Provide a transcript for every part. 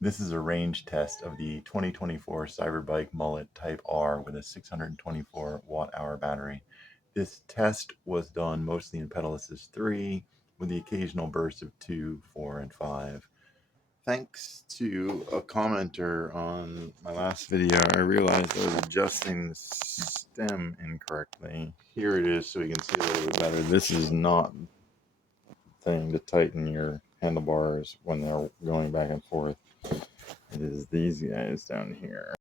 This is a range test of the 2024 Cyberbike Mullet Type R with a 624 watt-hour battery. This test was done mostly in pedal assist 3 with the occasional bursts of 2, 4, and 5. Thanks to a commenter on my last video, I realized I was adjusting the stem incorrectly. Here it is so we can see a little bit better. This is not the thing to tighten your handlebars when they're going back and forth. It is these guys down here.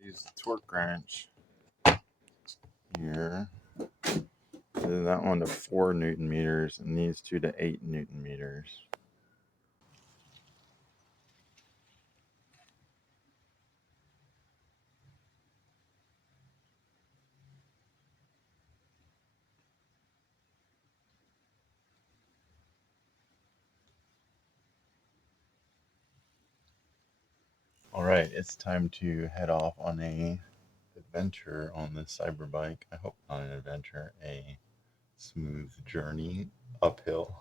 Use the torque wrench here. And that one to 4 Newton meters, and these two to 8 Newton meters. All right, it's time to head off on a adventure on this Cyberbike. I hope not an adventure, a smooth journey uphill.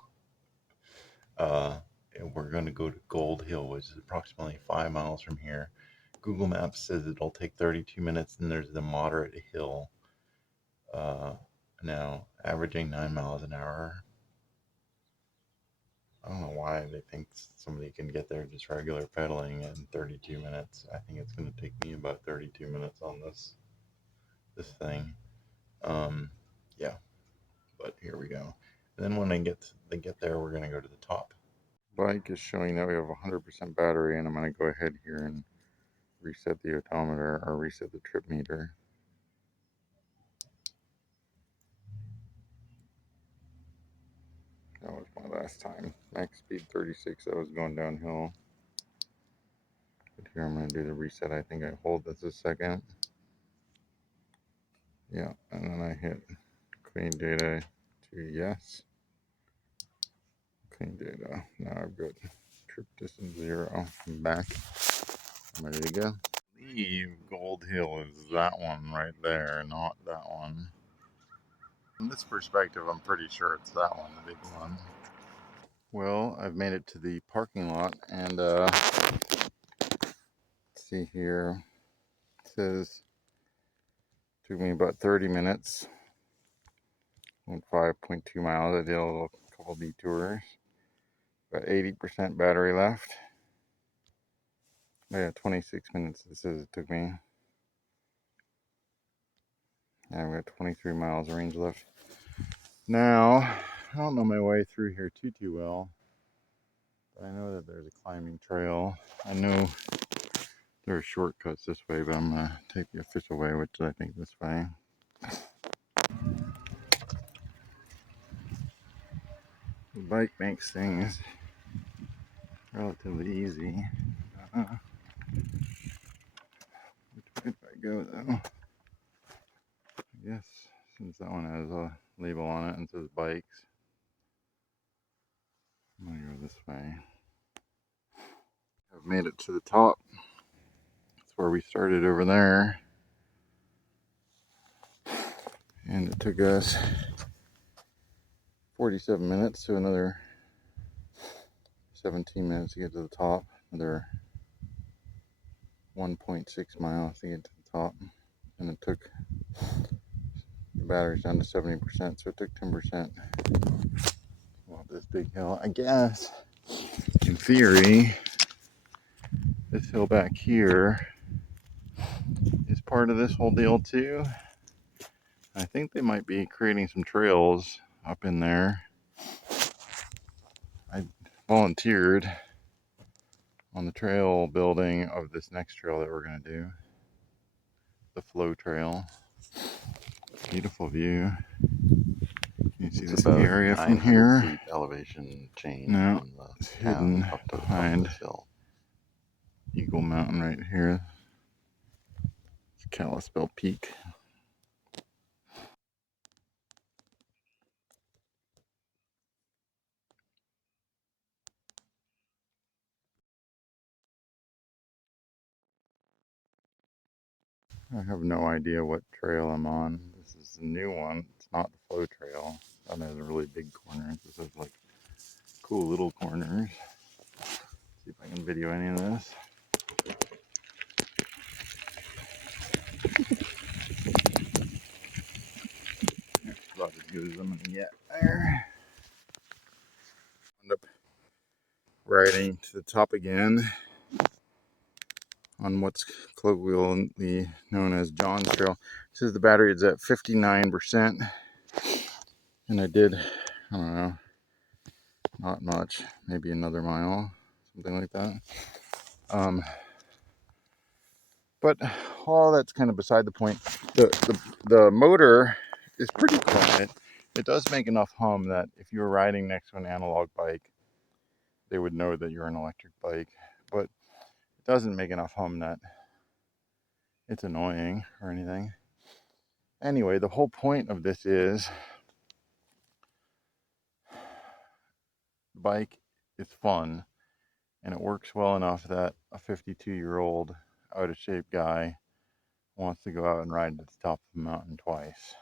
We're going to go to Gold Hill, which is approximately 5 miles from here. Google Maps says it'll take 32 minutes, and there's the moderate hill. Now, averaging 9 miles an hour. I don't know why they think somebody can get there just regular pedaling in 32 minutes. I think it's going to take me about 32 minutes on this thing. Yeah, but here we go. And then when I get there, we're going to go to the top. Bike is showing that we have 100% battery, and I'm going to go ahead here and reset the odometer or reset the trip meter. That was my last time. Max speed 36. I was going downhill. But here I'm going to do the reset. I think I hold this a second. Yeah, and then I hit clean data to yes. Clean data. Now I've got trip distance 0. I'm back. I'm ready to go. I believe Gold Hill is that one right there, not that one. From this perspective, I'm pretty sure it's that one, the big one. Well, I've made it to the parking lot, and see here, it says it took me about 30 minutes, went 5.2 miles. I did a couple detours, about 80% battery left. Yeah, 26 minutes it says it took me. And I've got 23 miles range left. Now, I don't know my way through here too well, but I know that there's a climbing trail. I know there are shortcuts this way, but I'm going to take the official way, which I think this way. The bike makes things relatively easy. Which way do I go though? I guess since that one has a label on it and says bikes, I'm going to go this way. I've made it to the top. That's where we started over there. And it took us 47 minutes to another 17 minutes to get to the top. Another 1.6 miles to get to the top. And it took the batteries down to 70%, so it took 10%. Well, this big hill, I guess, in theory, this hill back here is part of this whole deal too. I think they might be creating some trails up in there. I volunteered on the trail building of this next trail that we're going to do, the flow trail. Beautiful view. You see the ski area from here. Feet elevation change. No, it's hidden behind Eagle Mountain right here. It's Kalispell Peak. I have no idea what trail I'm on. This is a new one. It's not the flow trail. That has really big corners. This is like cool little corners. See if I can video any of this. That's about as good as I'm gonna get there. End up riding to the top again on what's colloquially known as John's Trail. This is the battery is at 59%, and I did, I don't know, not much, maybe another mile, something like that. But all that's kind of beside the point. The motor is pretty quiet. It does make enough hum that if you were riding next to an analog bike, they would know that you're an electric bike. But it doesn't make enough hum that it's annoying or anything. Anyway, the whole point of this is the bike is fun and it works well enough that a 52-year-old out of shape guy wants to go out and ride to the top of the mountain twice.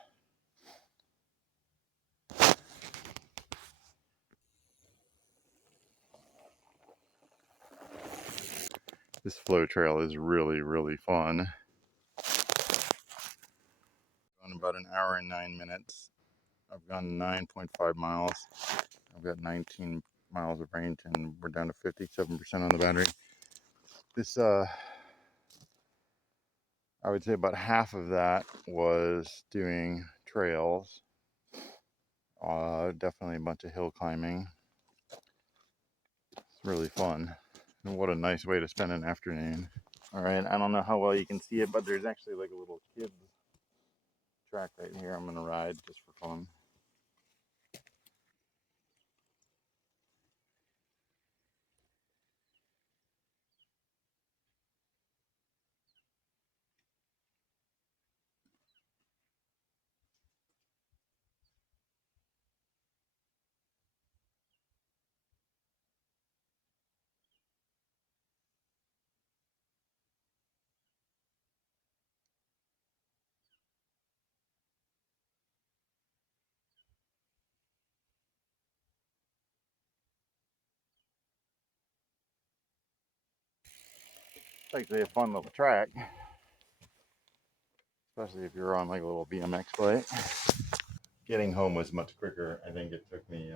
This flow trail is really, really fun. On about an hour and 9 minutes. I've gone 9.5 miles. I've got 19 miles of range and we're down to 57% on the battery. This, I would say about half of that was doing trails. Definitely a bunch of hill climbing. It's really fun. And what a nice way to spend an afternoon. All right, I don't know how well you can see it, but there's actually like a little kids track right here I'm gonna ride just for fun. It's actually a fun little track, especially if you're on like a little BMX bike. Getting home was much quicker. I think it took me,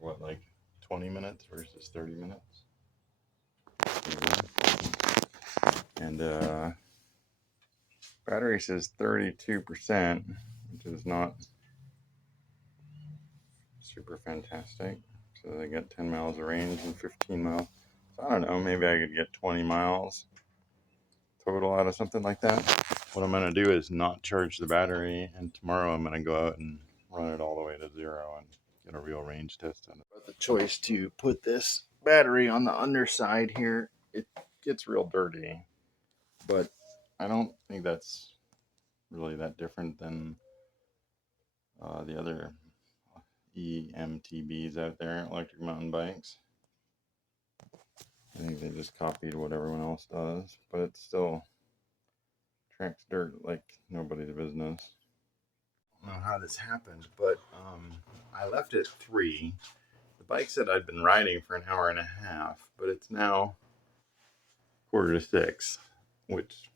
what, like 20 minutes versus 30 minutes? And battery says 32%, which is not super fantastic. So I got 10 miles of range and 15 miles. So I don't know, maybe I could get 20 miles total out of something like that. What I'm going to do is not charge the battery, and tomorrow I'm going to go out and run it all the way to 0 and get a real range test on it. But the choice to put this battery on the underside here, it gets real dirty, but I don't think that's really that different than the other eMTBs out there, electric mountain bikes. I think they just copied what everyone else does, but it still tracks dirt like nobody's business. I don't know how this happened, but I left at 3. The bike said I'd been riding for an hour and a half, but it's now 5:45, which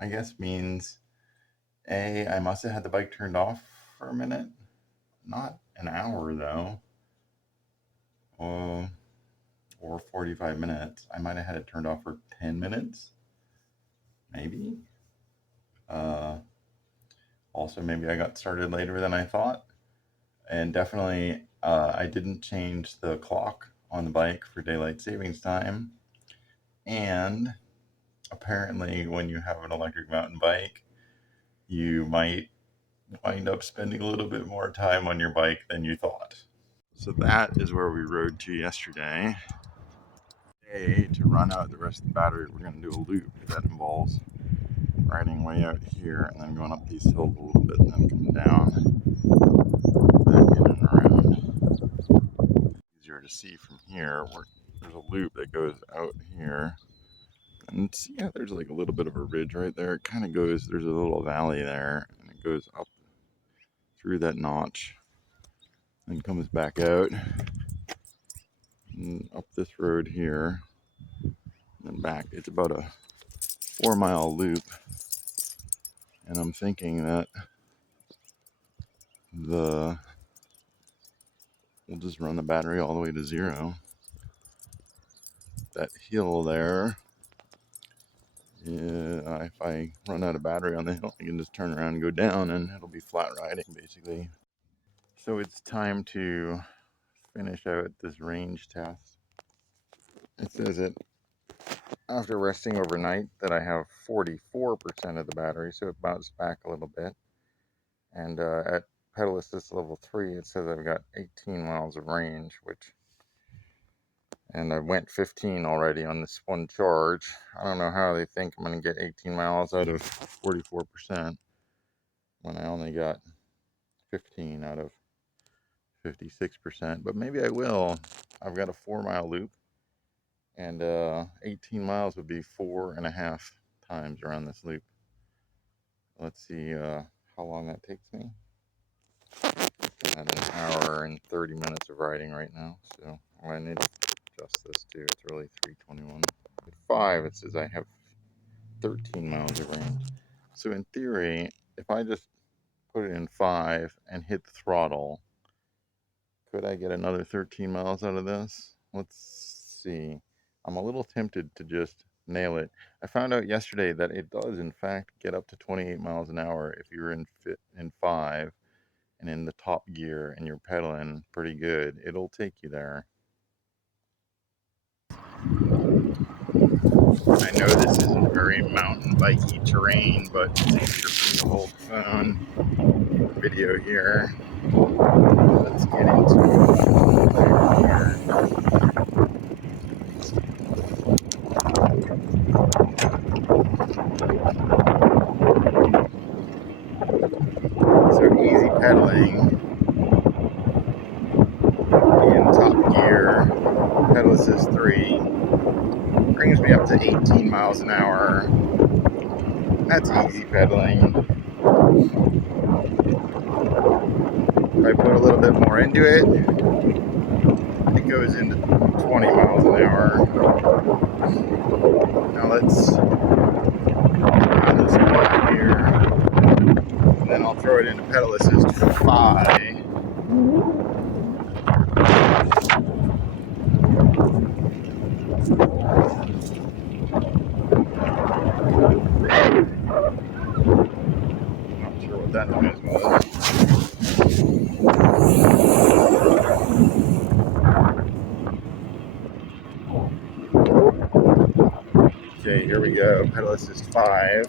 I guess means I must have had the bike turned off for a minute. Not an hour though. Or 45 minutes. I might have had it turned off for 10 minutes. Maybe. Also, maybe I got started later than I thought. And definitely, I didn't change the clock on the bike for daylight savings time. And apparently, when you have an electric mountain bike, you might wind up spending a little bit more time on your bike than you thought. So that is where we rode to yesterday. Today, to run out the rest of the battery, we're going to do a loop that involves riding way out here and then going up these hills a little bit and then coming down back in and around. Easier to see from here. There's a loop that goes out here. And see, yeah, there's like a little bit of a ridge right there. It kind of goes, there's a little valley there and it goes up through that notch and comes back out and up this road here and back. It's about a 4-mile loop, and I'm thinking that we'll just run the battery all the way to 0. That hill there, yeah, if I run out of battery on the hill, I can just turn around and go down and it'll be flat riding basically. So it's time to finish out this range test. It says it after resting overnight that I have 44% of the battery, so it bounced back a little bit. And at pedal assist level 3, it says I've got 18 miles of range, and I went 15 already on this one charge. I don't know how they think I'm going to get 18 miles out of 44% when I only got 15 out of 56%, but maybe I will. I've got a 4-mile loop, and 18 miles would be 4.5 times around this loop. Let's see how long that takes me. At 1 hour and 30 minutes of riding right now, so I need to adjust this too. It's really 3:21. At 5, it says I have 13 miles of range. So in theory, if I just put it in 5 and hit the throttle, could I get another 13 miles out of this? Let's see. I'm a little tempted to just nail it. I found out yesterday that it does in fact get up to 28 miles an hour if you're in 5 and in the top gear and you're pedaling pretty good. It'll take you there. I know this isn't very mountain bikey terrain, but it's easier for me to hold the phone video here. Let's get into here. So easy pedaling in top gear, pedal assist 3, brings me up to 18 miles an hour. That's easy pedaling. If I put a little bit more into it, it goes into 20 miles an hour. Now let's go here, and then I'll throw it into pedal assist 5. Not sure what that noise was. Okay, here we go. Pedal assist 5.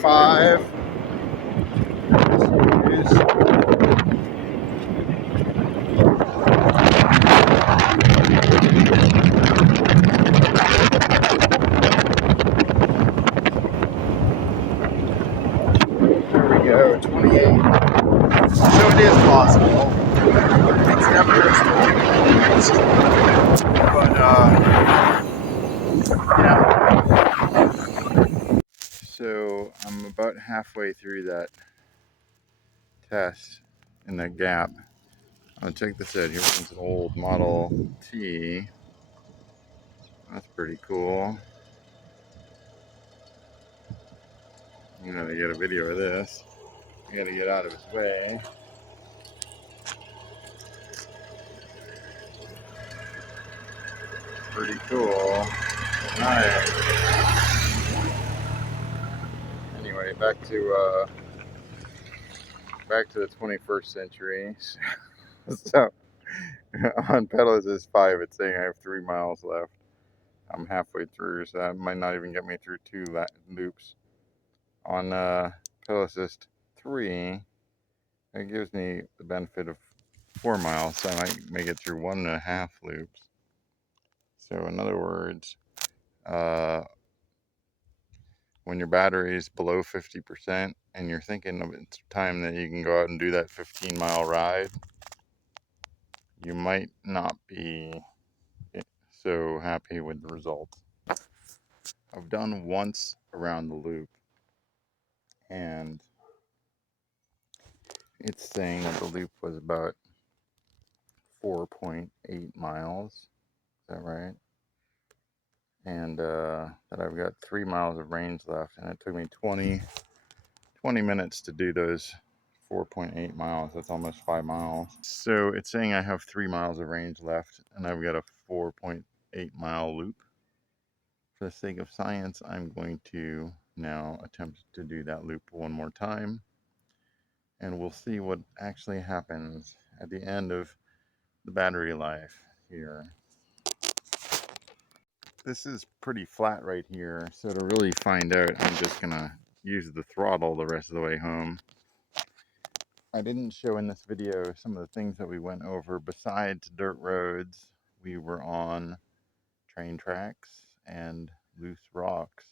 Five. There we go, 28. So it is possible. It's never just but yeah. So I'm about halfway through that test in that gap. I'll check this out. Here comes an old Model T. That's pretty cool. I'm gonna get a video of this. I gotta get out of his way. Pretty cool. Nice. Anyway, back to the 21st century. So on pedal assist 5, it's saying I have 3 miles left. I'm halfway through, so that might not even get me through 2 loops. On pedal assist 3, it gives me the benefit of 4 miles, so I might make it through 1.5 loops. So in other words, When your battery is below 50% and you're thinking of it's time that you can go out and do that 15-mile ride, you might not be so happy with the results. I've done once around the loop, and it's saying that the loop was about 4.8 miles. Is that right? And that I've got 3 miles of range left, and it took me 20 minutes to do those 4.8 miles. That's almost 5 miles. So it's saying I have 3 miles of range left, and I've got a 4.8 mile loop. For the sake of science, I'm going to now attempt to do that loop one more time, and we'll see what actually happens at the end of the battery life here. This is pretty flat right here, so to really find out, I'm just gonna use the throttle the rest of the way home. I didn't show in this video some of the things that we went over. Besides dirt roads, we were on train tracks and loose rocks.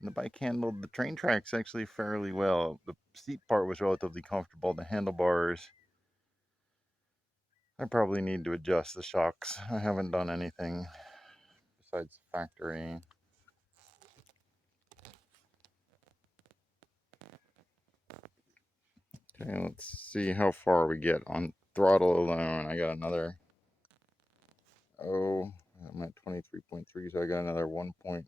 And the bike handled the train tracks actually fairly well. The seat part was relatively comfortable. The handlebars, I probably need to adjust the shocks. I haven't done anything besides factory. Okay, let's see how far we get on throttle alone. I got another, I'm at 23.3, so I got another 1.6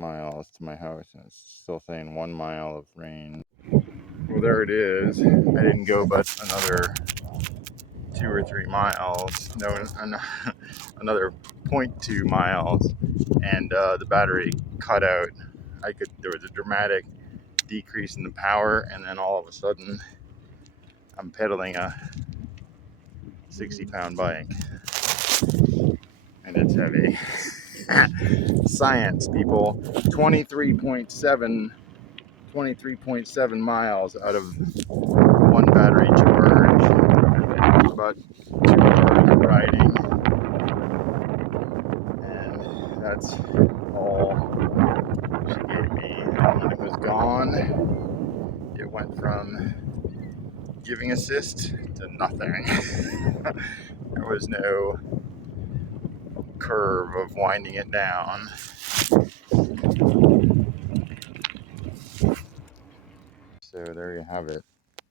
miles to my house, and it's still saying 1 mile of range. Well, there it is. I didn't go but another 2 or 3 miles, no, another 0.2 miles, and the battery cut out. There was a dramatic decrease in the power, and then all of a sudden I'm pedaling a 60-pound bike, and it's heavy. Science, people. 23.7 miles out of one battery charge. About 2 hours of riding, and that's all she gave me. And when it was gone, it went from giving assist to nothing. There was no curve of winding it down. So there you have it.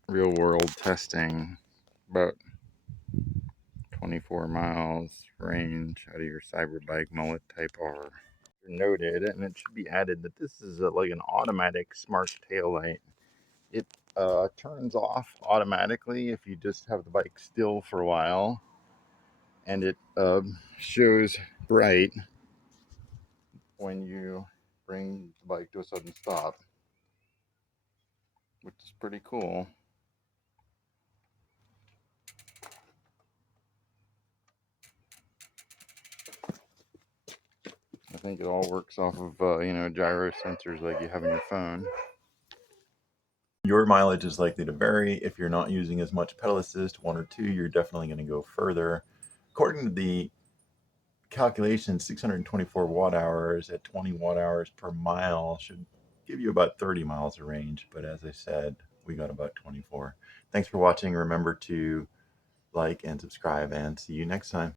Real world testing. About 24 miles range out of your Cyberbike Mullet Type R. Noted, and it should be added that this is like an automatic smart tail light. It turns off automatically if you just have the bike still for a while, and it shows bright when you bring the bike to a sudden stop, which is pretty cool. I think it all works off of gyro sensors like you have in your phone. Your mileage is likely to vary. If you're not using as much pedal assist, 1 or 2, you're definitely going to go further. According to the calculation, 624 watt hours at 20 watt hours per mile should give you about 30 miles of range. But as I said, we got about 24. Thanks for watching. Remember to like and subscribe, and see you next time.